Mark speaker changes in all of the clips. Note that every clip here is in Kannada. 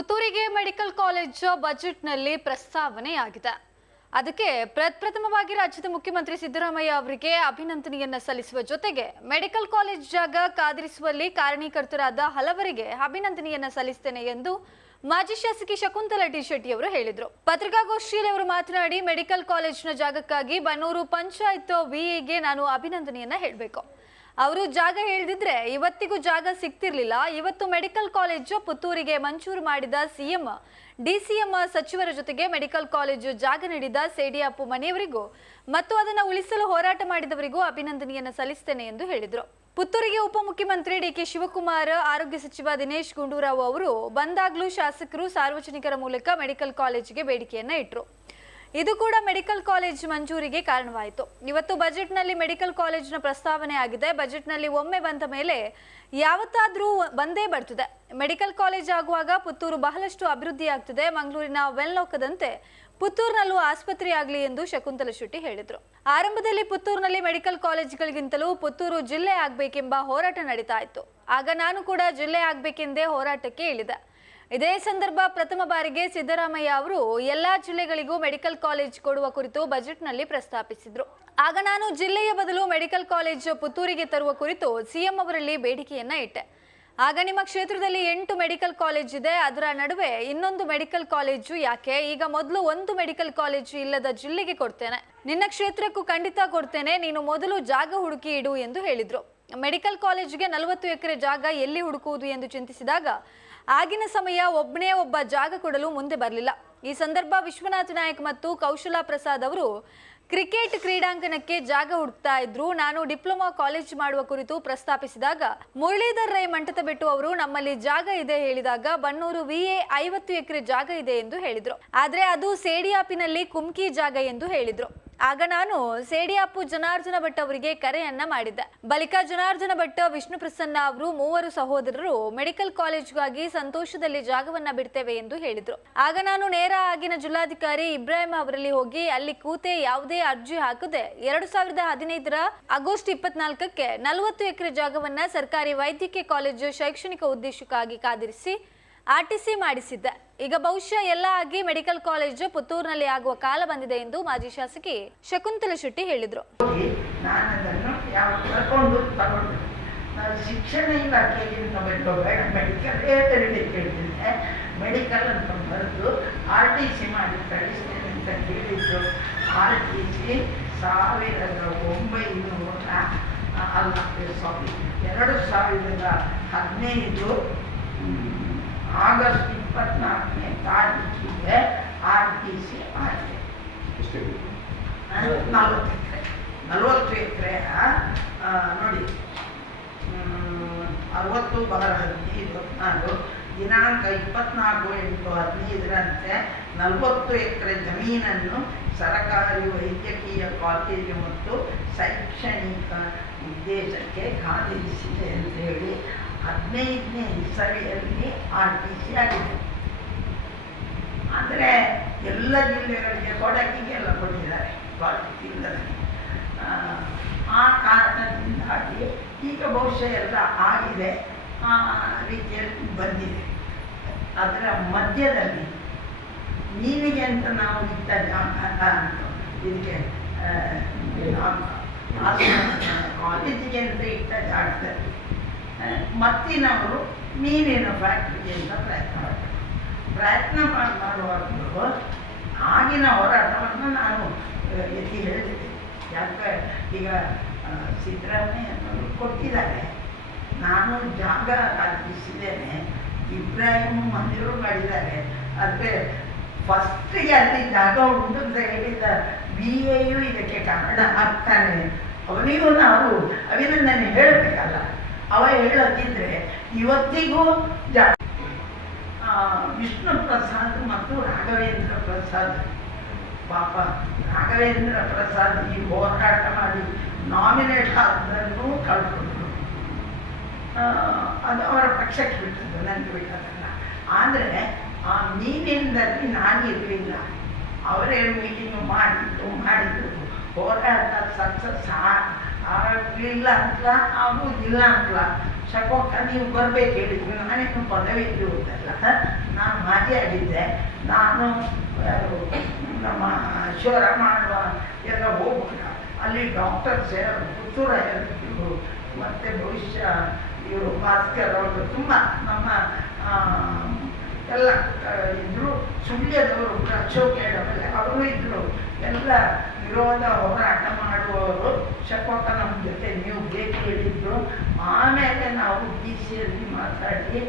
Speaker 1: ಪುತ್ತೂರಿಗೆ ಮೆಡಿಕಲ್ ಕಾಲೇಜ್ ಬಜೆಟ್ನಲ್ಲಿ ಪ್ರಸ್ತಾವನೆಯಾಗಿದೆ. ಅದಕ್ಕೆ ಪ್ರಪ್ರಥಮವಾಗಿ ರಾಜ್ಯದ ಮುಖ್ಯಮಂತ್ರಿ ಸಿದ್ದರಾಮಯ್ಯ ಅವರಿಗೆ ಅಭಿನಂದನೆಯನ್ನ ಸಲ್ಲಿಸುವ ಜೊತೆಗೆ ಮೆಡಿಕಲ್ ಕಾಲೇಜ್ ಜಾಗ ಕಾದಿರಿಸುವಲ್ಲಿ ಕಾರಣೀಕರ್ತರಾದ ಹಲವರಿಗೆ ಅಭಿನಂದನೆಯನ್ನ ಸಲ್ಲಿಸ್ತೇನೆ ಎಂದು ಮಾಜಿ ಶಾಸಕಿ ಶಕುಂತಲಾ ಟಿ ಶೆಟ್ಟಿ ಅವರು ಹೇಳಿದರು. ಪತ್ರಿಕಾಗೋಷ್ಠಿಯಲ್ಲಿ ಅವರು ಮಾತನಾಡಿ, ಮೆಡಿಕಲ್ ಕಾಲೇಜ್ನ ಜಾಗಕ್ಕಾಗಿ ಬನ್ನೂರು ಪಂಚಾಯತ್ ವಿಎಗೆ ನಾನು ಅಭಿನಂದನೆಯನ್ನ ಹೇಳಬೇಕು. ಅವರು ಜಾಗ ಹೇಳಿದ್ರೆ ಇವತ್ತಿಗೂ ಜಾಗ ಸಿಗ್ತಿರ್ಲಿಲ್ಲ. ಇವತ್ತು ಮೆಡಿಕಲ್ ಕಾಲೇಜು ಪುತ್ತೂರಿಗೆ ಮಂಜೂರು ಮಾಡಿದ ಸಿಎಂ, ಡಿಸಿಎಂ ಸಚಿವರ ಜೊತೆಗೆ ಮೆಡಿಕಲ್ ಕಾಲೇಜು ಜಾಗ ನೀಡಿದ ಸೇಡಿಯಾಪು ಮನೆಯವರಿಗೂ ಮತ್ತು ಅದನ್ನು ಉಳಿಸಲು ಹೋರಾಟ ಮಾಡಿದವರಿಗೂ ಅಭಿನಂದನೆಯನ್ನು ಸಲ್ಲಿಸ್ತೇನೆ ಎಂದು ಹೇಳಿದರು. ಪುತ್ತೂರಿಗೆ ಉಪಮುಖ್ಯಮಂತ್ರಿ ಡಿಕೆ ಶಿವಕುಮಾರ್, ಆರೋಗ್ಯ ಸಚಿವ ದಿನೇಶ್ ಗುಂಡೂರಾವ್ ಅವರು ಬಂದಾಗ್ಲೂ ಶಾಸಕರು ಸಾರ್ವಜನಿಕರ ಮೂಲಕ ಮೆಡಿಕಲ್ ಕಾಲೇಜಿಗೆ ಬೇಡಿಕೆಯನ್ನ ಇಟ್ಟರು ಇದು ಕೂಡ ಮೆಡಿಕಲ್ ಕಾಲೇಜ್ ಮಂಜೂರಿಗೆ ಕಾರಣವಾಯಿತು. ಇವತ್ತು ಬಜೆಟ್ನಲ್ಲಿ ಮೆಡಿಕಲ್ ಕಾಲೇಜ್ನ ಪ್ರಸ್ತಾವನೆ ಆಗಿದೆ. ಬಜೆಟ್ನಲ್ಲಿ ಒಮ್ಮೆ ಬಂದ ಮೇಲೆ ಯಾವತ್ತಾದರೂ ಬಂದೇ ಬರ್ತದೆ. ಮೆಡಿಕಲ್ ಕಾಲೇಜ್ ಆಗುವಾಗ ಪುತ್ತೂರು ಬಹಳಷ್ಟು ಅಭಿವೃದ್ಧಿ ಆಗ್ತದೆ. ಮಂಗಳೂರಿನ ವೆನ್ಲೋಕದಂತೆ ಪುತ್ತೂರಿನಲ್ಲೂ ಆಸ್ಪತ್ರೆ ಆಗಲಿ ಎಂದು ಶಕುಂತಲ ಶೆಟ್ಟಿ ಹೇಳಿದರು. ಆರಂಭದಲ್ಲಿ ಪುತ್ತೂರಿನಲ್ಲಿ ಮೆಡಿಕಲ್ ಕಾಲೇಜ್ಗಳಿಗಿಂತಲೂ ಪುತ್ತೂರು ಜಿಲ್ಲೆ ಆಗಬೇಕೆಂಬ ಹೋರಾಟ ನಡೀತಾ ಇತ್ತು. ಆಗ ನಾನು ಕೂಡ ಜಿಲ್ಲೆ ಆಗಬೇಕೆಂದೇ ಹೋರಾಟಕ್ಕೆ ಇಳಿದೆ. ಇದೇ ಸಂದರ್ಭ ಪ್ರಥಮ ಬಾರಿಗೆ ಸಿದ್ದರಾಮಯ್ಯ ಅವರು ಎಲ್ಲಾ ಜಿಲ್ಲೆಗಳಿಗೂ ಮೆಡಿಕಲ್ ಕಾಲೇಜ್ ಕೊಡುವ ಕುರಿತು ಬಜೆಟ್ನಲ್ಲಿ ಪ್ರಸ್ತಾಪಿಸಿದ್ರು. ಆಗ ನಾನು ಜಿಲ್ಲೆಯ ಬದಲು ಮೆಡಿಕಲ್ ಕಾಲೇಜ್ ಪುತ್ತೂರಿಗೆ ತರುವ ಕುರಿತು ಸಿಎಂ ಅವರಲ್ಲಿ ಬೇಡಿಕೆಯನ್ನ ಇಟ್ಟೆ. ಆಗ ನಿಮ್ಮ ಕ್ಷೇತ್ರದಲ್ಲಿ ಎಂಟು ಮೆಡಿಕಲ್ ಕಾಲೇಜ್ ಇದೆ, ಅದರ ನಡುವೆ ಇನ್ನೊಂದು ಮೆಡಿಕಲ್ ಕಾಲೇಜು ಯಾಕೆ? ಈಗ ಮೊದಲು ಒಂದು ಮೆಡಿಕಲ್ ಕಾಲೇಜು ಇಲ್ಲದ ಜಿಲ್ಲೆಗೆ ಕೊಡ್ತೇನೆ. ನಿನ್ನ ಕ್ಷೇತ್ರಕ್ಕೂ ಖಂಡಿತ ಕೊಡ್ತೇನೆ, ನೀನು ಮೊದಲು ಜಾಗ ಹುಡುಕಿ ಇಡು ಎಂದು ಹೇಳಿದ್ರು. ಮೆಡಿಕಲ್ ಕಾಲೇಜಿಗೆ ನಲವತ್ತು ಎಕರೆ ಜಾಗ ಎಲ್ಲಿ ಹುಡುಕುವುದು ಎಂದು ಚಿಂತಿಸಿದಾಗ ಆಗಿನ ಸಮಯ ಒಬ್ಬನೇ ಒಬ್ಬ ಜಾಗ ಕೊಡಲು ಮುಂದೆ ಬರಲಿಲ್ಲ. ಈ ಸಂದರ್ಭ ವಿಶ್ವನಾಥ್ ನಾಯಕ್ ಮತ್ತು ಕೌಶಲ ಪ್ರಸಾದ್ ಅವರು ಕ್ರಿಕೆಟ್ ಕ್ರೀಡಾಂಗಣಕ್ಕೆ ಜಾಗ ಹುಡುಕ್ತಾ ಇದ್ರು. ನಾನು ಡಿಪ್ಲೊಮಾ ಕಾಲೇಜ್ ಮಾಡುವ ಕುರಿತು ಪ್ರಸ್ತಾಪಿಸಿದಾಗ, ಮುರಳೀಧರ್ ರೈ ಮಂಟತಬೆಟ್ಟು ಅವರು ನಮ್ಮಲ್ಲಿ ಜಾಗ ಇದೆ ಹೇಳಿದಾಗ ಬನ್ನೂರು ವಿಎ ಐವತ್ತು ಎಕರೆ ಜಾಗ ಇದೆ ಎಂದು ಹೇಳಿದ್ರು. ಆದ್ರೆ ಅದು ಸೇಡಿಯಾಪಿನಲ್ಲಿ ಕುಮ್ಕಿ ಜಾಗ ಎಂದು ಹೇಳಿದ್ರು. ಆಗ ನಾನು ಸೇಡಿಯಾಪು ಜನಾರ್ದನ ಭಟ್ ಅವರಿಗೆ ಕರೆಯನ್ನ ಮಾಡಿದ್ದೆ. ಬಳಿಕ ಜನಾರ್ದನ ಭಟ್, ವಿಷ್ಣು ಪ್ರಸನ್ನ ಅವರು ಮೂವರು ಸಹೋದರರು ಮೆಡಿಕಲ್ ಕಾಲೇಜ್ಗಾಗಿ ಸಂತೋಷದಲ್ಲಿ ಜಾಗವನ್ನ ಬಿಡ್ತೇವೆ ಎಂದು ಹೇಳಿದ್ರು. ಆಗ ನಾನು ನೇರ ಆಗಿನ ಜಿಲ್ಲಾಧಿಕಾರಿ ಇಬ್ರಾಹಿಂ ಅವರಲ್ಲಿ ಹೋಗಿ ಅಲ್ಲಿ ಕೂತೆ ಯಾವುದೇ ಅರ್ಜಿ ಹಾಕದೆ ಎರಡು ಸಾವಿರದ ಹದಿನೈದರ ಆಗಸ್ಟ್ ಇಪ್ಪತ್ನಾಲ್ಕಕ್ಕೆ ನಲವತ್ತು ಎಕರೆ ಜಾಗವನ್ನ ಸರ್ಕಾರಿ ವೈದ್ಯಕೀಯ ಕಾಲೇಜು ಶೈಕ್ಷಣಿಕ ಉದ್ದೇಶಕ್ಕಾಗಿ ಕಾದಿರಿಸಿ ಆರ್ಟಿಸಿ ಮಾಡಿಸಿದ್ದೆ. ಈಗ ಬಹುಶಃ ಎಲ್ಲ ಆಗಿ ಮೆಡಿಕಲ್ ಕಾಲೇಜು ಪುತ್ತೂರಿನಲ್ಲಿ ಆಗುವ ಕಾಲ ಬಂದಿದೆ ಎಂದು ಮಾಜಿ ಶಾಸಕಿ ಶಕುಂತಲ ಶೆಟ್ಟಿ ಹೇಳಿದ್ರು.
Speaker 2: ಶಿಕ್ಷಣ ಇಲಾಖೆಗಿಂತ ಬಂದು ಬೇಡ ಮೆಡಿಕಲ್ ಏಟರಿಗೆ ಕೇಳ್ತಿದ್ದೆ. ಮೆಡಿಕಲ್ ಅಂತ ಬರೆದು ಆರ್ ಟಿ ಸಿ ಮಾಡಿ ಕಳಿಸ್ತೇನೆ ಅಂತ ಹೇಳಿದ್ರು. ಆರ್ ಟಿ ಸಿ ಸಾವಿರದ ಒಂಬೈನೂರ ಆ, ಅಲ್ಲ ಸಾರಿ ಎರಡು ಸಾವಿರದ ಹದಿನೈದು. ಆಗಸ್ಟ್ ಇಪ್ಪತ್ನಾಲ್ಕನೇ ತಾರೀಕಿಗೆ ಆರ್ ಟಿ ಸಿ ಆಗಿದೆ. ನಲವತ್ತು ಎಕರೆ. ನಲವತ್ತು ಎಕರೆ ನೋಡಿ. ಅರವತ್ತು ಬಾರ ಹದಿನೈದು ಇಪ್ಪತ್ನಾಲ್ಕು ದಿನಾಂಕ ಇಪ್ಪತ್ನಾಲ್ಕು ಎಂಟು ಹದಿನೈದರಂತೆ ನಲವತ್ತು ಎಕರೆ ಜಮೀನನ್ನು ಸರಕಾರಿ ವೈದ್ಯಕೀಯ ಕಾಲೇಜು ಮತ್ತು ಶೈಕ್ಷಣಿಕ ಉದ್ದೇಶಕ್ಕೆ ಕಾದಿರಿಸಿದೆ ಅಂತ ಹೇಳಿ ಹದಿನೈದನೇ ಟಿ ಸಿ ಆಗಿದೆ ಅಂದರೆ ಎಲ್ಲ ಜಿಲ್ಲೆಗಳಿಗೆ ಕೊಡಗಿಗೆಲ್ಲ ಕೊಟ್ಟಿದ್ದಾರೆ ಇಲ್ಲದೆ ಆ, ಕಾರಣದಿಂದಾಗಿ ಈಗ ಬಹುಶಃ ಎಲ್ಲ ಆಗಿದೆ ಆ ರೀತಿಯಲ್ಲಿ ಬಂದಿದೆ ಅದರ ಮಧ್ಯದಲ್ಲಿ ನೀನಿಗೆ ಅಂತ ನಾವು ಇದ್ದ ಜಾಗ ಇದಕ್ಕೆ ಕಾಲೇಜಿಗೆ ಅಂತ ಇಟ್ಟ ಜಾಗದಲ್ಲಿ ಮತ್ತಿನವರು ಮೀನಿನ ಫ್ಯಾಕ್ಟ್ರಿಗೆ ಅಂತ ಪ್ರಯತ್ನ ಪ್ರಯತ್ನ ಮಾಡ್- ಮಾಡುವಾಗಲೂ ಆಗಿನ ಹೋರಾಟವನ್ನು ನಾನು ಎತ್ತಿ ಹೇಳಿದೆ ಯಾಕೆ? ಈಗ ಸಿದ್ದರಾಮಯ್ಯ ಸಿದ್ದರಾಮಯ್ಯನವರು ಕೊಟ್ಟಿದ್ದಾರೆ. ನಾನು ಜಾಗ ಕಲ್ಪಿಸಿದ್ದೇನೆ. ಇಬ್ರಾಹಿಂ ಮಂದಿರು ಮಾಡಿದ್ದಾರೆ. ಆದರೆ ಫಸ್ಟಿಗೆ ಅಲ್ಲಿ ಜಾಗ ಉಂಟು ಅಂತ ಹೇಳಿದ ಬಿ ಎಯು ಇದಕ್ಕೆ ಕಾರಣ ಆಗ್ತಾನೆ. ಅವನಿಗೂ ನಾವು ಅಭಿನಂದನೆ ಹೇಳಬೇಕಲ್ಲ. ಅವ ಹೇಳದಿದ್ರೆ ಇವತ್ತಿಗೂ ಆ, ವಿಷ್ಣು ಪ್ರಸಾದ್ ಮತ್ತು ರಾಘವೇಂದ್ರ ಪ್ರಸಾದ್. ಪಾಪ ರಾಘವೇಂದ್ರ ಪ್ರಸಾದ್ ಈ ಹೋರಾಟ ಮಾಡಿ ನಾಮಿನೇಟ್ ಆದನ್ನು ಕಳ್ಕೊಂಡ್ರು. ಆ, ಅದು ಅವರ ಪಕ್ಷಕ್ಕೆ ಬಿಟ್ಟದ್ದು ನನಗೆ ಬಿಟ್ಟದಲ್ಲ ಆದರೆ ಆ ಮೀನಿಂದಲ್ಲಿ ನಾನಿರಲಿಲ್ಲ ಅವರೇ ಮೀಟಿಂಗ್ ಮಾಡಿದ್ದು ಮಾಡಿದ್ದು. ಹೋರಾಟ ಸಕ್ಸಸ್ ಆಗಲಿಲ್ಲ ಅಂತ ಆಗುವುದಿಲ್ಲ ಅಂತ ಶಕೋಕ ನೀವು ಬರ್ಬೇಕು ಹೇಳಿದ್ರು ನಾನೇನು ಪದವಿ ಇರುವುದಲ್ಲ ನಾನು ಮಾಜಿ ಆಗಿದ್ದೆ. ನಾನು ನಮ್ಮ ಶಿವರಾಮ ಮಾಡುವ ಎಲ್ಲ ಹೋಗ್ಬಿಟ್ಟ. ಅಲ್ಲಿ ಡಾಕ್ಟರ್ಸ್ ಪುತ್ತೂರ ಇವರು ಮತ್ತು ಭವಿಷ್ಯ ಇವರು, ಭಾಸ್ಕರ್ ಅವರು, ತುಂಬ ನಮ್ಮ ಎಲ್ಲ ಇದ್ದರು ಸುಳ್ಯದವರು, ಅಶೋಕ್ ಅವರೆಲ್ಲ ಅವರು ಇದ್ರು. ಎಲ್ಲ ವಿರೋಧ ಹೋರಾಟ ಮಾಡುವವರು ನಮ್ಮ ಜೊತೆ ನೀವು ಬೇಕು ಹೇಳಿದ್ರು. ಆಮೇಲೆ ನಾವು ಡಿ ಸಿಯಲ್ಲಿ ಮಾತಾಡಿ,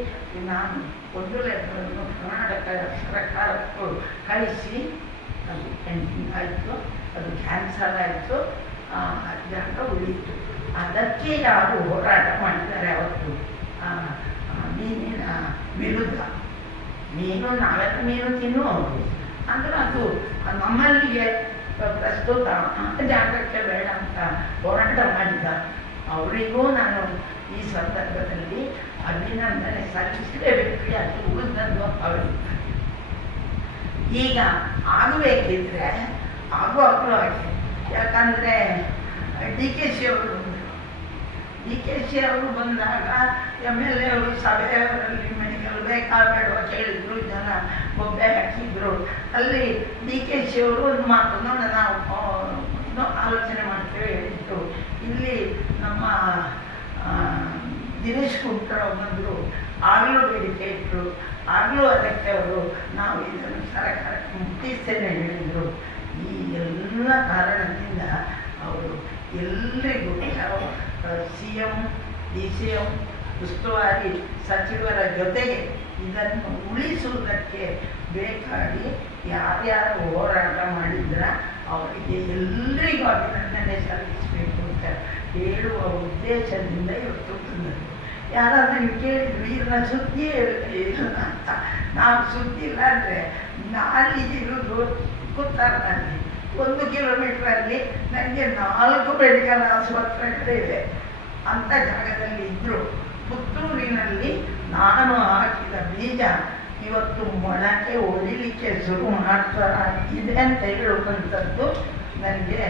Speaker 2: ನಾನು ಒಂದು ಲೆಟರನ್ನು ಕರ್ನಾಟಕ ಸರ್ಕಾರಕ್ಕೂ ಕಳಿಸಿ. ಅದು ಆಯಿತು, ಅದು ಕ್ಯಾನ್ಸಲ್ ಆಯಿತು. ಜಾಗ ಉಳಿಯಿತು ಅದಕ್ಕೆ ಯಾರು ಹೋರಾಟ ಮಾಡಿದ್ದಾರೆ ಅವತ್ತು? ಮೀನಿನ ವಿರುದ್ಧ? ಮೀನು ನಾವೆಲ್ಲ ಮೀನು ತಿನ್ನುವವರು ಅಂದ್ರೆ ಅದು ನಮ್ಮಲ್ಲಿಗೆ ಪ್ರಸ್ತುತ ಜಾಗಕ್ಕೆ ಬೇಡ ಅಂತ ಹೋರಾಟ ಮಾಡಿದ. ಅವರಿಗೂ ನಾನು ಈ ಸಂದರ್ಭದಲ್ಲಿ ಅಭಿನಂದನೆ ಸಲ್ಲಿಸಲೇಬೇಕು ಅದು ಉಳಿದದ್ದು ಅವರಿಗೆ. ಈಗ ಆಗಬೇಕಿದ್ರೆ, ಆಗುವ ಹಾಗೆ ಯಾಕಂದರೆ, ಡಿ ಕೆ ಶಿ ಅವರು ಡಿ ಕೆ ಶಿ ಅವರು ಬಂದಾಗ ಎಂ ಎಲ್ ಎ ಅವರು, ಸಭೆಯವರಲ್ಲಿ ಮೆಡಿಕಲ್ ಬೇಕಾ ಬೇಡುವ ಕೇಳಿದ್ರು, ಜನ ಬೊಬ್ಬೆ ಹಾಕಿದ್ರು. ಅಲ್ಲಿ ಡಿ ಕೆ ಸಿ ಅವರು ಒಂದು ಮಾತು ನೋಡ ನಾವು ಆಲೋಚನೆ ಮಾಡ್ತೇವೆ ಹೇಳಿದ್ರು. ಇಲ್ಲಿ ನಮ್ಮ ದಿನೇಶ್ ಗುಂಡೂರಾವ್ ಬಂದರು. ಆಗಲೂ ಬೇಡಿಕೆ ಇಟ್ಟರು ಆಗಲೂ ಅದಕ್ಕೆ ಅವರು, ನಾವು ಇದನ್ನು ಸರ್ಕಾರಕ್ಕೆ ಮುಟ್ಟಿಸ್ತೇನೆ ಹೇಳಿದರು. ಈ ಎಲ್ಲ ಕಾರಣದಿಂದ ಅವರು ಎಲ್ಲರಿಗೂ ಯಾವ C M D C M ಉಸ್ತುವಾರಿ ಸಚಿವರ ಜೊತೆಗೆ ಇದನ್ನು ಉಳಿಸುವುದಕ್ಕೆ ಬೇಕಾಗಿ ಯಾರ್ಯಾರು ಹೋರಾಟ ಮಾಡಿದ್ರ ಅವರಿಗೆ ಎಲ್ಲರಿಗೂ ಅಭಿನಂದನೆ ಸಲ್ಲಿಸಬೇಕು ಅಂತ ಹೇಳುವ ಉದ್ದೇಶದಿಂದ ಇವತ್ತು ತಂದರು ಯಾರಾದರೂ ನೀವು ಕೇಳಿದ್ರು ಸುದ್ದಿ ಇಲ್ಲ ಅಂತ. ನಾವು ಸುದ್ದಿ ಇಲ್ಲ ಅಂದರೆ ನಾಲಿಗಿರುವುದು ಕುತ್ತಾರನಲ್ಲಿ ಒಂದು ಕಿಲೋಮೀಟ್ರಲ್ಲಿ ನನಗೆ ನಾಲ್ಕು ಮೆಡಿಕಲ್ ಇದೆ. ಅಂತ ಜಾಗದಲ್ಲಿ ಇದ್ದರು ಪುತ್ತೂರಿನಲ್ಲಿ ನಾನು ಹಾಕಿದ ಬೀಜ ಇವತ್ತು ಮೊಳಕೆ ಒಡಿಲಿಕ್ಕೆ ಶುರು ಮಾಡ್ತಾ ಇದೆ ಅಂತ ಹೇಳುವಂಥದ್ದು ನನಗೆ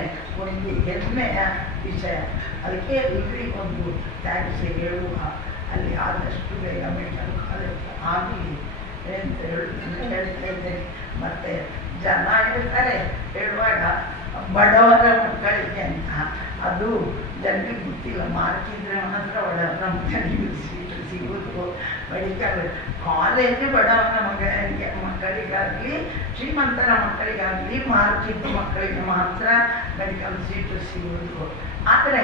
Speaker 2: ಒಂದು ಹೆಮ್ಮೆಯ ವಿಷಯ. ಅದಕ್ಕೆ ಒಂದು ಟ್ಯಾಕ್ಸಿ ಹೇಳುವ, ಅಲ್ಲಿ ಆದಷ್ಟು ಬೇಗ ಮೆಡಿಕಲ್ ಕಾಲೇಜ್ ಆಗಲಿ ಅಂತ ಹೇಳಿ ಹೇಳ್ತಾ ಇದ್ದೇನೆ. ಮತ್ತು ಹೇಳ್ತಾರೆ ಹೇಳುವಾಗ ಬಡವರ ಮಕ್ಕಳಿಗೆ ಅಂತ ಅದು ಜನರಿಗೆ ಗೊತ್ತಿಲ್ಲ ಮಾರ್ಕಿದ್ರೆ ಮಾತ್ರ ಬಡವರ ಮಕ್ಕಳಿಗೆ ಸೀಟು ಸಿಗೋದು ಮೆಡಿಕಲ್ ಕಾಲೇಜು ಬಡವನ ಮಗನಿಗೆ ಮಕ್ಕಳಿಗಾಗಲಿ ಶ್ರೀಮಂತರ ಮಕ್ಕಳಿಗಾಗಲಿ ಮಾರ್ಕಿದ್ದ ಮಕ್ಕಳಿಗೆ ಮಾತ್ರ ಮೆಡಿಕಲ್ ಸೀಟು ಸಿಗೋದು ಆದರೆ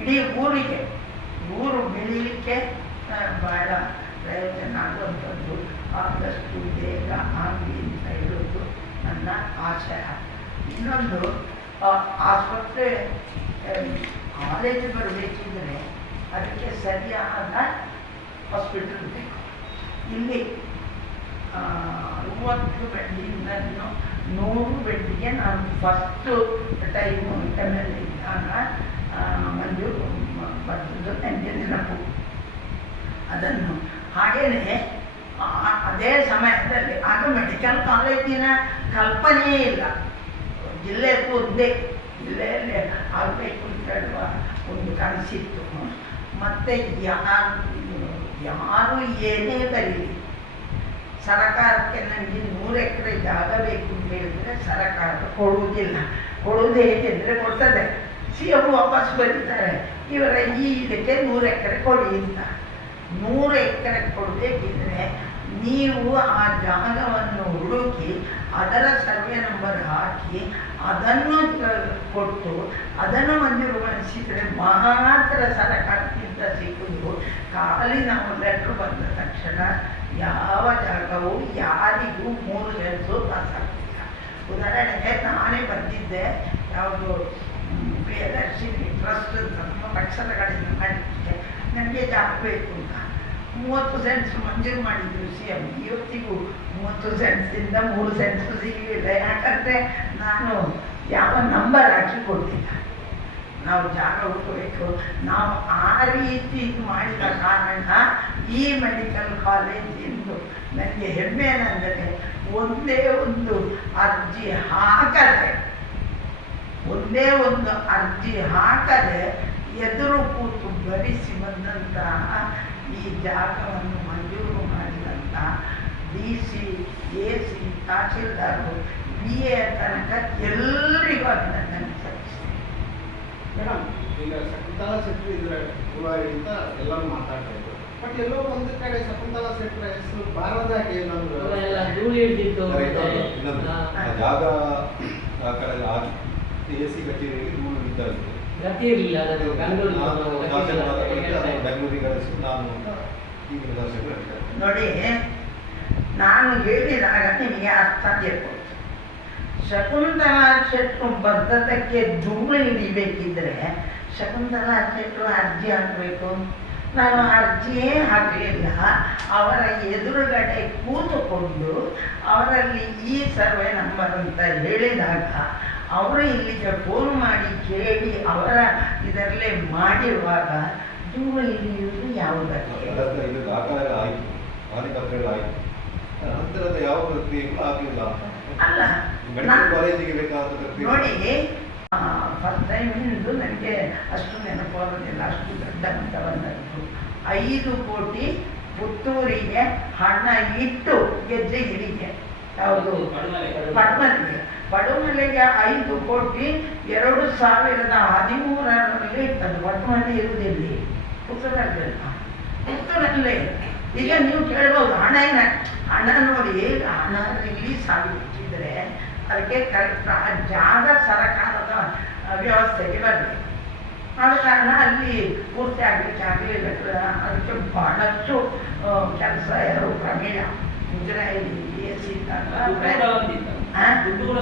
Speaker 2: ಇಡೀ ಊರಿಗೆ ಊರು ಬೆಳೀಲಿಕ್ಕೆ ಬಹಳ ಪ್ರಯೋಜನ ಆಗುವಂಥದ್ದು. ಆದಷ್ಟು ಬೇಗ ಆಗಲಿ ಅಂತ ಹೇಳೋದು ನನ್ನ ಆಶಯ ಇನ್ನೊಂದು ಆಸ್ಪತ್ರೆ ಕಾಲೇಜ್ ಬರಬೇಕಿದ್ರೆ ಅದಕ್ಕೆ ಸರಿಯಾದ ಹಾಸ್ಪಿಟಲ್ ಬೇಕು. ಇಲ್ಲಿ ಆ, ಅರವತ್ತು ಬೆಡ್ಡಿಂದ ನೂರು ಬೆಡ್ಡಿಗೆ ನಾನು ಫಸ್ಟು ಟೈಮು ಎಂ ಎಲ್ ಇದ್ದಾಗ ಮಂಜು ಬಂದದ್ದು ನನಗೆ ನೆನಪು ಅದನ್ನು ಹಾಗೆಯೇ ಅದೇ ಸಮಯದಲ್ಲಿ ಆಗ ಮೆಡಿಕಲ್ ಕಾಲೇಜಿನ ಕಲ್ಪನೆಯೇ ಇಲ್ಲ. ಜಿಲ್ಲೆ ಒಂದೇ ಜಿಲ್ಲೆಯಲ್ಲಿ ಆಗಬೇಕು ಅಂತ ಹೇಳುವ ಒಂದು ಕನಸಿತ್ತು. ಮತ್ತೆ ಯಾರು ಯಾರು ಏನೇ ಬರಲಿ. ಸರಕಾರಕ್ಕೆ ನನಗೆ ನೂರು ಎಕರೆ ಜಾಗ ಬೇಕು ಅಂತ ಹೇಳಿದರೆ ಸರಕಾರ ಕೊಡುವುದಿಲ್ಲ. ಕೊಡುವುದು ಹೇಗೆಂದರೆ ಕೊಡ್ತದೆ. ಸಿ ಎಂ ವಾಪಸ್ ಬರೀತಾರೆ ಇವರ ಈ ಇದಕ್ಕೆ ನೂರು ಎಕರೆ ಕೊಡಿ ಅಂತ. ನೂರು ಎಕರೆ ಕೊಡಬೇಕಿದ್ರೆ ನೀವು ಆ ಜಾಗವನ್ನು ಹುಡುಕಿ ಅದರ ಸರ್ವೆ ನಂಬರ್ ಹಾಕಿ ಅದನ್ನು ಕೊಟ್ಟು ಅದನ್ನು ಮಂಜೂರುಗೊಳಿಸಿದರೆ ಮಾತ್ರ ಸರಕಾರದಿಂದ ಸಿಗುವುದು ಖಾಲಿ ನಾವು ಲೆಟ್ರ್ ಬಂದ ತಕ್ಷಣ ಯಾವ ಜಾಗವು ಯಾರಿಗೂ ಮೂರು ಸೆನ್ಸು ಪಾಸಾಗ್ತಿಲ್ಲ ಉದಾಹರಣೆಗೆ ನಾನೇ ಬಂದಿದ್ದೆ ಯಾವುದು ಪ್ರಿಯದರ್ಶಿನಿ, ಟ್ರಸ್ಟ್ ನಮ್ಮ ಪಕ್ಷದಗಳಿಂದ ನನಗೆ ಜಾಗ ಬೇಕು ಅಂತ. ಮೂವತ್ತು ಸೆಂಟ್ಸ್ ಮಂಜೂರು ಮಾಡಿದ್ರು ಸಿ ಎಂ ಇವತ್ತಿಗೂ ಮೂವತ್ತು ಸೆಂಟ್ಸಿಂದ ಮೂರು ಸೆಂಟ್ಸ್ ಸಿಗಲಿಲ್ಲ ಯಾಕಂದರೆ ನಾನು ಯಾವ ನಂಬರ್ ಹಾಕಿ ಕೊಡ್ತಿಲ್ಲ ನಾವು ಜಾಗ ಹುಡುಕಬೇಕು. ನಾವು ಆ ರೀತಿ ಮಾಡಿದ ಕಾರಣ ಈ ಮೆಡಿಕಲ್ ಕಾಲೇಜ್ ಎಂದು ನನಗೆ ಹೆಮ್ಮೆ ಏನಂದರೆ ಒಂದೇ ಒಂದು ಅರ್ಜಿ ಹಾಕದೆ, ಒಂದೇ ಒಂದು ಅರ್ಜಿ ಹಾಕದೆ ಎದುರು ಕೂತು ಭರಿಸಿ ಬಂದಂತಹ ಈ ಜಾಗವನ್ನು ಮಂಜೂರು ಮಾಡಿದಂಥ ಡಿ ಸಿ ಎ ಸಿ ತಹಶೀಲ್ದಾರರು ಬಿ ಎ ತನಕ ಎಲ್ಲರಿಗೂ ಅಭಿನಂದನೆ ಸಲ್ಲಿಸ್ತೀನಿ.
Speaker 3: ಮೇಡಮ್ ಈಗ ಶಕುಂತಲಾ ಶೆಟ್ಟಿ ಇದ್ರೆ ಅಂತ ಎಲ್ಲರೂ ಮಾತಾಡ್ತಾ ಇದ್ರು. ಬಟ್ ಎಲ್ಲೋ ಒಂದು ಕಡೆ ಶಕುಂತಲಾ ಶೆಟ್ಟರ ಹೆಸರು ಬಾರದಾಗೆ
Speaker 4: ಧೂಳು
Speaker 5: ಜಾಗ ಆ ಕಡೆ ಎ ಸಿ ಕಚೇರಿ ಇತ್ತು
Speaker 4: ಗತಿ ಇರಲಿಲ್ಲ ಅದನ್ನು ಗಂಗೋಲಿ
Speaker 5: ನಾನು. ಬೆಂಗಳೂರಿಗೆ ಈಗಿನ
Speaker 2: ನೋಡಿ ನಾನು ಹೇಳಿದಾಗ ನಿಮಗೆ ಅರ್ಥ ಆಗಿರ್ಬೋದು ಶಕುಂತಲಾ ಶೆಟ್ಟರು ಬದ್ಧತಕ್ಕೆ ಧೂಳು ಹಿಡಿಬೇಕಿದ್ರೆ ಶಕುಂತಲಾ ಕ್ಷೇತ್ರ ಅರ್ಜಿ ಹಾಕಬೇಕು. ನಾನು ಅರ್ಜಿಯೇ ಹಾಕಲಿಲ್ಲ. ಅವರ ಎದುರುಗಡೆ ಕೂತುಕೊಂಡು ಅವರಲ್ಲಿ ಈ ಸರ್ವೆ ನಂಬರ್ ಅಂತ ಹೇಳಿದಾಗ ಅವರು ಇಲ್ಲಿಗೆ ಫೋನ್ ಮಾಡಿ ಕೇಳಿ ಅವರ ಇದರಲ್ಲೇ ಮಾಡಿರುವಾಗ ದೂರ ಹಿಡಿಯುವುದು ಯಾವುದಕ್ಕೆ?
Speaker 5: ನಂತರದ ಯಾವ ಪ್ರಕ್ರಿಯೆಗಳು ಆಗಲಿಲ್ಲ.
Speaker 2: ಅಲ್ಲ
Speaker 5: ಕಾಲೇಜಿಗೆ ಬೇಕಾದ
Speaker 2: ನೋಡಿ ಫಸ್ಟ್ ಟೈಮ್ ಹಿಂದು ನನಗೆ ಅಷ್ಟು ನೆನಪಾಗೋದಿಲ್ಲ ಅಷ್ಟು ದೊಡ್ಡ ಅಂತ ಬಂದದ್ದು. ಐದು ಕೋಟಿ ಪುತ್ತೂರಿಗೆ ಹಣ ಇಟ್ಟು ಗೆಜ್ಜೆಗಿರಿಗೆ ಯಾವುದು ಪಡ್ಮಲಿಗೆ ಪಡುಮಲೆಗೆ ಐದು ಕೋಟಿ ಎರಡು ಸಾವಿರದ ಹದಿಮೂರರಲ್ಲಿ ಇರ್ತದೆ. ಪಡ್ಮಲೆ ಇರುವುದಿಲ್ಲಿ. ಪುತ್ತೂರಲ್ಲಿ ಪುತ್ತೂರಲ್ಲೇ ಈಗ ನೀವು ಕೇಳ್ಬೋದು, ಹಣ ಏನ? ಹಣ ನೋಡಿ ಹಣ ರಿಲೀಸ್ ಆಗಿಬಿಟ್ಟಿದ್ರೆ ಅದಕ್ಕೆ ಕರೆಕ್ಟ್ ಆ ಜಾಗ ಸರಕಾರದ ವ್ಯವಸ್ಥೆಗೆ ಬರಲಿ. ಆದ ಕಾರಣ ಅಲ್ಲಿ ಪೂರ್ತಿ ಆಗಲಿಕ್ಕೆ ಆಗಲಿಲ್ಲ. ಅದಕ್ಕೆ ಬಹಳಷ್ಟು ಕೆಲಸ ಯಾರು ಪ್ರಮೇಯ ಮುಜರಾಯಿ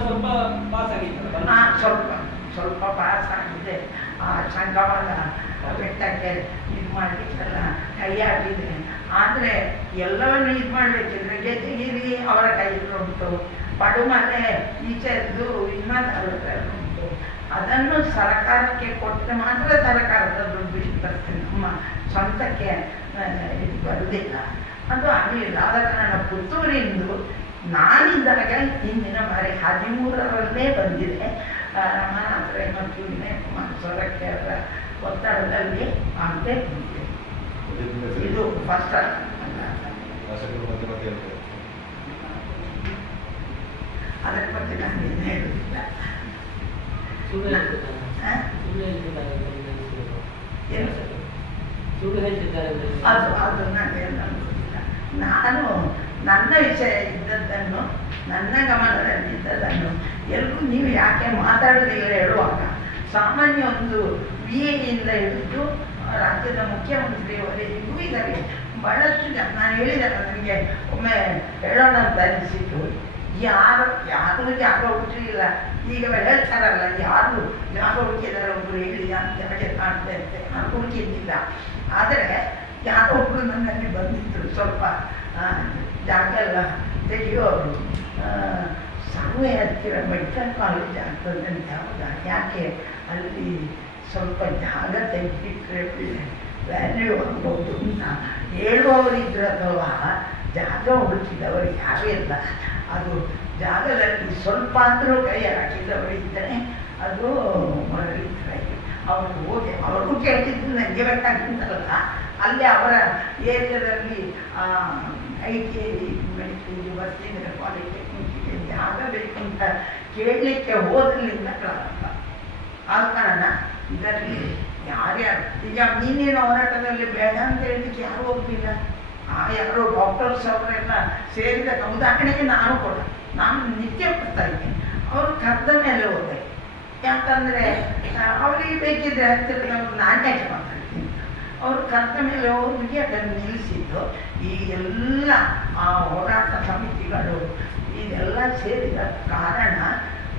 Speaker 6: ಸ್ವಲ್ಪ ಪಾಸ್
Speaker 2: ಸ್ವಲ್ಪ ಸ್ವಲ್ಪ ಪಾಸ್ ಆಗಿದೆ. ಆ ಸಂಗಮದ ಬೆಟ್ಟಕ್ಕೆ ಇದು ಮಾಡಲಿಕ್ಕೆಲ್ಲ ಕೈ ಹಾಕಿದೆ ಆದರೆ ಎಲ್ಲವನ್ನು ಇದು ಮಾಡಬೇಕಿದ್ರೆ ಗೆಜಗಿರಿ ಅವರ ಕೈಯಲ್ಲಿ ಉಂಟು. ಪಡುಮಲೆ ಈಚೆದ್ದು ಇನ್ನೊಂದು ಉಂಟು. ಅದನ್ನು ಸರ್ಕಾರಕ್ಕೆ ಕೊಟ್ಟರೆ ಮಾತ್ರ ಸರ್ಕಾರದ ದುಡ್ಡು ಬರ್ತದೆ. ನಮ್ಮ ಸ್ವಂತಕ್ಕೆ ಇದು ಬರುವುದಿಲ್ಲ. ಅದು ಆಗಲಿಲ್ಲ. ಆದ ಕಾರಣ ಪುತ್ತೂರಿಂದು ನಾನಿದ್ದಾಗ ಹಿಂದಿನ ಬಾರಿ ಹದಿಮೂರರಲ್ಲೇ ಬಂದಿದೆ. ಆ, ರಮಣಾತ್ರ ಮತ್ತು ವಿನಯ್ ಕುಮಾರ್ ಸೊರಕೆ ಅವರ ಒತ್ತಡದಲ್ಲಿ ಆಗದೆ ಬಂದಿದೆ. ಇದು ಫಸ್ಟ್ ಅದರ ಬಗ್ಗೆ ನಾನು ಏನು ಅದು ಅದು ಅನ್ನೋದಿಲ್ಲ ನಾನು ನನ್ನ ವಿಷಯ ಇದ್ದದ್ದನ್ನು, ನನ್ನ ಗಮನದಲ್ಲಿ ಇದ್ದದ್ದನ್ನು ಎಲ್ಲರೂ ನೀವು ಯಾಕೆ ಮಾತಾಡೋದಿಲ್ಲ ಹೇಳುವಾಗ, ಸಾಮಾನ್ಯ ಒಂದು ವಿ ಎಯಿಂದ ಹಿಡಿದು ರಾಜ್ಯದ ಮುಖ್ಯಮಂತ್ರಿಯವರೆಗೂ ಇದ್ದಾರೆ ಬಹಳಷ್ಟು ಜನ, ನಾನು ಹೇಳಿದೆ ನನಗೆ ಒಮ್ಮೆ ಹೇಳೋಣ ಅಂತ ಅನಿಸಿತು ಯಾರು ಯಾರು ಜಾಗ ಹುಟ್ಟಿಲ್ಲ ಈಗ ಹೇಳ್ತಾರಲ್ಲ, ಯಾರು ಜಾಗ ಹುಡುಕಿದಾರೆ ಒಬ್ರು ಹೇಳಿ ಅಂತ ನನಗೆ ಕಾಣ್ತಾ ಇರ್ತೆ ನಾನು ಹುಡುಕಿದ್ದಿಲ್ಲ ಆದರೆ ಯಾರೋ ಒಬ್ರು ನನ್ನಲ್ಲಿ ಬಂದಿತ್ತು ಸ್ವಲ್ಪ ಜಾಗ ಅಲ್ಲ ತೆಗೆಯೋರು ಸಾವೆ ಹತ್ತಿರ ಮೆಡಿಕಲ್ ಕಾಲೇಜ್ ಅಂತ ಹೌದಾ ಯಾಕೆ? ಅಲ್ಲಿ ಸ್ವಲ್ಪ ಜಾಗ ತೆಗೆದಿಟ್ಟರೆ ವ್ಯಾಲ್ಯೂ ಆಗ್ಬೋದು ಅಂತ ಹೇಳುವವರಿದ್ರಲ್ಲವ ಜಾಗ ಹುಡುಕಿದವರು ಯಾರೇ ಇಲ್ಲ. ಅದು ಜಾಗದಲ್ಲಿ ಸ್ವಲ್ಪ ಆದರೂ ಕೈ ಹಾಕಿದವರು ಇದ್ದರೆ ಅದು ಮರಳಿದ್ರೆ ಅವರು ಹೋಗಿ ಅವರು ಕೇಳ್ತಿದ್ದು ನನಗೆ ಬೇಕಾಗಿದ್ದಲ್ಲ ಅಲ್ಲಿ ಅವರ ಏರಿಯಾದಲ್ಲಿ I T I medical university ಪಾಲಿಟೆಕ್ನಿಕ್ಗೆ ಆಗಬೇಕು ಬೇಕು ಅಂತ ಕೇಳಲಿಕ್ಕೆ ಹೋದಲ್ಲಿಂದ ಪ್ರಾರಂಭ ಆದ ಕಾರಣ ಇದರಲ್ಲಿ ಯಾರ್ಯಾರು ಈಗ ಮೀನಿನ ಹೋರಾಟದಲ್ಲಿ ಬೇಡ ಅಂತ ಹೇಳಲಿಕ್ಕೆ ಯಾರು ಹೋಗ್ಲಿಲ್ಲ ಆ ಯಾರು ಡಾಕ್ಟರ್ಸ್ ಅವರೆಲ್ಲ ಸೇರಿದ ಉದಾಹರಣೆಗೆ ನಾನು ಕೂಡ ನಾನು ನಿತ್ಯ ಬರ್ತಾ ಇದ್ದೇನೆ ಅವರು ಕರೆದ ಮೇಲೆ ಹೋದೆ ಯಾಕಂದರೆ ಅವರಿಗೆ ಬೇಕಿದ್ರೆ ಹತ್ತಿರ ನಾನು ಮಾತಾಡ್ತೀನಿ ಅವರು ಕರೆದ ಮೇಲೆ ಅವ್ರಿಗೆ ಅದನ್ನು ನಿಲ್ಲಿಸಿದ್ದು. ಈ ಎಲ್ಲ ಆ ಹೋರಾಟ ಸಮಿತಿಗಳು ಇದೆಲ್ಲ ಸೇರಿದ ಕಾರಣ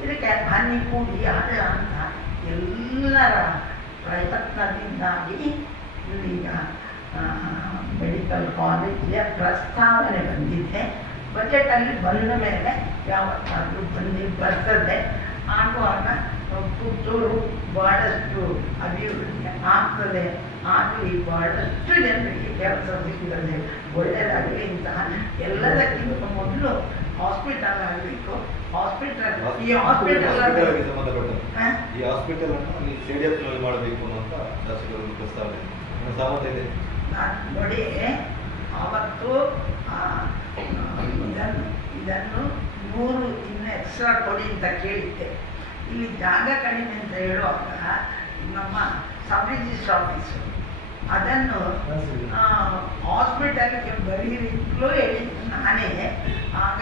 Speaker 2: ಇದಕ್ಕೆ ಹನಿ ಕೂಡಿ ಹಳ್ಳ ಅಂತ ಎಲ್ಲರ ಪ್ರಯತ್ನದಿಂದಾಗಿ ಈಗ ಮೆಡಿಕಲ್ ಕಾಲೇಜಿಯ ಪ್ರಸ್ತಾವನೆ ಬಂದಿದೆ. ಬಜೆಟಲ್ಲಿ ಬಂದ ಮೇಲೆ ಯಾವತ್ತಾದರೂ ಬಂದು ಬರ್ತದೆ. ಆಗುವಾಗ ಪುತ್ತೂರು ಭಾಳಷ್ಟು ಅಭಿವೃದ್ಧಿ ಆಗ್ತದೆ. ಆಗಲಿ ಬಹಳಷ್ಟು ಜನರಿಗೆ ಕೆಲಸ ಸಿಗ್ತದೆ ಒಳ್ಳೆಯದಾಗಲಿ ಅಂತ ಎಲ್ಲದಕ್ಕಿಂತ ಮೊದಲು ಹಾಸ್ಪಿಟಲ್ ಆಗಬೇಕು. ಹಾಸ್ಪಿಟಲ್ ಈ ಹಾಸ್ಪಿಟಲ್?
Speaker 5: ಈ ಹಾಸ್ಪಿಟಲ್ ಅನ್ನು ಅಲ್ಲಿ ಸ್ಟೇಡಿಯಂನಲ್ಲಿ ಮಾಡಬೇಕು ಅನ್ನುವಂತ ಶಾಸಕರು ಪ್ರಸ್ತಾವನೆ ಸಹಮತ ಇದೆ?
Speaker 2: ನೋಡಿ ಅವತ್ತು ಇದನ್ನು ಇದನ್ನು ನೂರು ಇನ್ನು ಎಕ್ಸ್ಟ್ರಾ ಕೊಡಿ ಅಂತ ಕೇಳಿದ್ದೆ. ಇಲ್ಲಿ ಜಾಗ ಕಡಿಮೆ ಅಂತ ಹೇಳುವಾಗ ನಮ್ಮ ರಿಜಿಸ್ಟ್ರ್ ಆಫೀಸು ಅದನ್ನು ಹಾಸ್ಪಿಟಲ್ಗೆ ಬರೀಲಿಕ್ಕೂ ಹೇಳಿದ್ದು ನಾನೇ. ಆಗ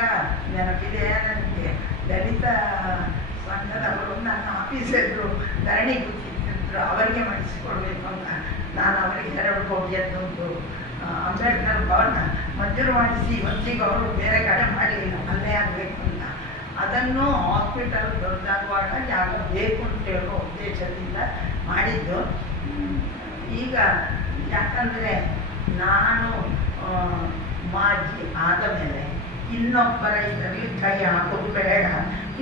Speaker 2: ನೆನಪಿದೆ ನನಗೆ ದಲಿತ ಸಂಘದವರು ನನ್ನ ಆಫೀಸ್ ಎದುರು ಧರಣಿ ಕೂತಿದ್ರು. ಅವರಿಗೆ ಮಾಡಿಸಿಕೊಡ್ಬೇಕು ಅಂತ ನಾನು ಅವರಿಗೆ ಎರಡು ಕೋಟಿಯದ್ದೊಂದು ಒಂದು ಅಂಬೇಡ್ಕರ್ ಭವನ ಮಂಜೂರು ಮಾಡಿಸಿ ಇವತ್ತಿಗೆ ಅವರು ಬೇರೆ ಕಡೆ ಮಾಡಲಿಲ್ಲ ಅಲ್ಲೇ ಆಗಬೇಕು ಅಂತ. ಅದನ್ನು ಹಾಸ್ಪಿಟಲ್ ದೊಡ್ಡದಾಗುವಾಗ ಜಾಗ ಬೇಕು ಅಂತ ಹೇಳೋ ಉದ್ದೇಶದಿಂದ ಮಾಡಿದ್ದು. ಈಗ ಯಾಕಂದರೆ ನಾನು ಮಾಜಿ ಆದ ಮೇಲೆ ಇನ್ನೊಬ್ಬರ ಇದರಲ್ಲಿ ಕೈ ಹಾಕೋದು ಬೇಡ.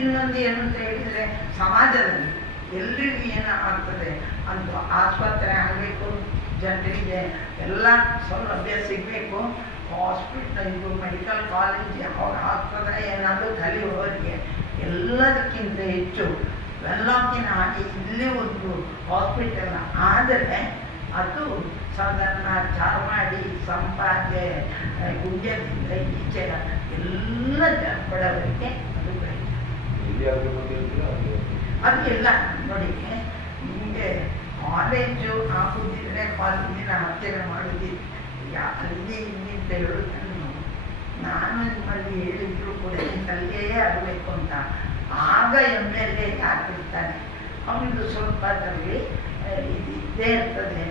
Speaker 2: ಇನ್ನೊಂದು ಏನು ಅಂತ ಹೇಳಿದರೆ ಸಮಾಜದಲ್ಲಿ ಎಲ್ರಿಗೂ ಏನು ಆಗ್ತದೆ ಅಂತ ಆಸ್ಪತ್ರೆ ಆಗಬೇಕು, ಜನರಿಗೆ ಎಲ್ಲ ಸೌಲಭ್ಯ ಸಿಗಬೇಕು. ಹಾಸ್ಪಿಟಲ್, ಇದು ಮೆಡಿಕಲ್ ಕಾಲೇಜ್ ಯಾವಾಗ ಆಗ್ತದೆ ಏನಾದರೂ ಕಲಿಯುವವರಿಗೆ ಎಲ್ಲದಕ್ಕಿಂತ ಹೆಚ್ಚು ವೆಲ್ಲಾಕಿನ ಹಾಗೆ ಇಲ್ಲೇ ಒಂದು ಹಾಸ್ಪಿಟಲ್ ಆದರೆ ಅದು ಸಾಧಾರಣ ಚಾರ್ಮಾಡಿ ಸಂಪಾಜೆ ಗುಂಡ್ಯದಿಂದ ಈಚೆ ಎಲ್ಲ ಬಡವರಿಗೆ ಅದು ಅದು ಎಲ್ಲ ನೋಡಿ ನಿಮಗೆ ಕಾಲೇಜು ಆಗುದಿದ್ರೆ ಕಾಲೇಜಿನ ಹತ್ತಿರ ಮಾಡುದಿಲ್ಲ. ಈಗ ಅಲ್ಲಿ ಇಲ್ಲಿ ಅಂತ ಹೇಳೋದು ನಾನು ನಾನು ನಿಮ್ಮಲ್ಲಿ ಹೇಳಿದ್ರು ಕೂಡ ಅಲ್ಲಿಯೇ ಆಗಬೇಕು ಅಂತ. ಆಗ ಎಂ ಎಲ್ ಎ ಆಗಿರ್ತಾನೆ ಅವನಿಗೆ ಸ್ವಲ್ಪ ಅದರಲ್ಲಿ ಇದೇ ಇದು ಇದ್ದೇ ಇರ್ತದೆ.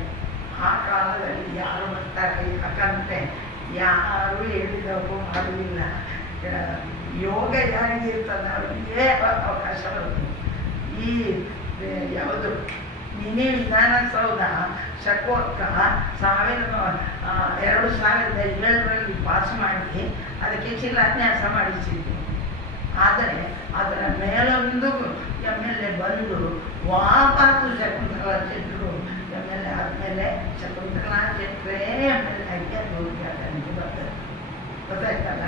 Speaker 2: ಆ ಕಾಲದಲ್ಲಿ ಯಾರು ಬರ್ತಾರೆ? ಯಾಕಂದರೆ ಯಾರು ಹೇಳಿದವರು ಮಾಡಲಿಲ್ಲ ಯೋಗ ಯಾರಿಗೆ ಇರ್ತದೆ? ಅವರಿಗೆ ಅವಕಾಶ ಬರುತ್ತೆ ಈ ಯಾವುದು, ಮಿನಿ ವಿಧಾನಸೌಧ ಶಕೋತ್ಕ ಸಾವಿರದ ಎರಡು ಸಾವಿರದ ಏಳರಲ್ಲಿ ಪಾಸ್ ಮಾಡಿ, ಅದಕ್ಕೆ ಶಿಲಾನ್ಯಾಸ ಮಾಡಿಸಿದ್ದೆ ಆದರೆ ಅದರ ಮೇಲೊಂದು ಎಂ ಎಲ್ ಎ ಬಂದು ವಾಪಸ್ಸು ಶಕುಂತಲಾ ಚೆಟ್ರು ಎಂ ಎಲ್ ಎ ಆದಮೇಲೆ ಶಕುಂತಲಾ ಚೆಟ್ರೇ ಎಂ ಎಲ್ ಎ ಆಗಿ ಬರ್ತದೆ. ಗೊತ್ತಾಯ್ತಲ್ಲ?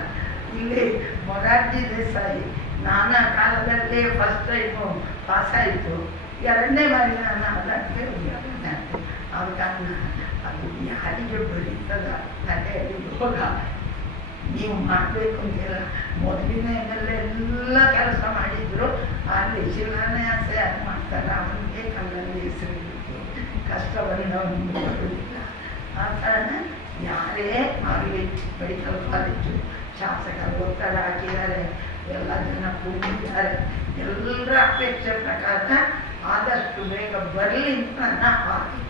Speaker 2: ಇಲ್ಲಿ ಮೊರಾರ್ಜಿ ದೇಸಾಯಿ ನಾನಾ ಕಾಲದಲ್ಲಿ ಫಸ್ಟ್ ಟೈಮು ಪಾಸಾಯಿತು ಎರಡನೇ ಬಾರಿ ನಾನು ಅದಕ್ಕೆ ಆಗ್ತದೆ ಆದ ಕಾರಣ, ಅದು ಯಾರಿಗೆ ಬರೀತದ? ನಡೆಯಲು ಯೋಗ ನೀವು ಮಾಡಬೇಕು ಅಂತಿಲ್ಲ ಮೊದಲಿನ ಎಲ್ಲ ಕೆಲಸ ಮಾಡಿದ್ರು. ಅಲ್ಲಿ ಶಿಲಾನ್ಯಾಸ ಯಾರು ಮಾಡ್ತಾರೆ? ಅವನಿಗೆ ಕಲ್ಲಲ್ಲಿ ಹೆಸರು ಕಷ್ಟ ಅವನಿಗೆ ಬರುವುದಿಲ್ಲ ಆ ಕಾರಣ ಯಾರೇ ಆಗಲಿ ಮೆಡಿಕಲ್ ಕಾಲೇಜು ಶಾಸಕರು ಒತ್ತಡ ಹಾಕಿದ್ದಾರೆ. ಎಲ್ಲ ಜನ ಕೂಗಿದ್ದಾರೆ ಎಲ್ಲರ ಅಪೇಕ್ಷೆ ಪ್ರಕಾರ ಆದಷ್ಟು ಬೇಗ ಬರಲಿ ಅಂತ ನಾ ಹಾರೈಕೆ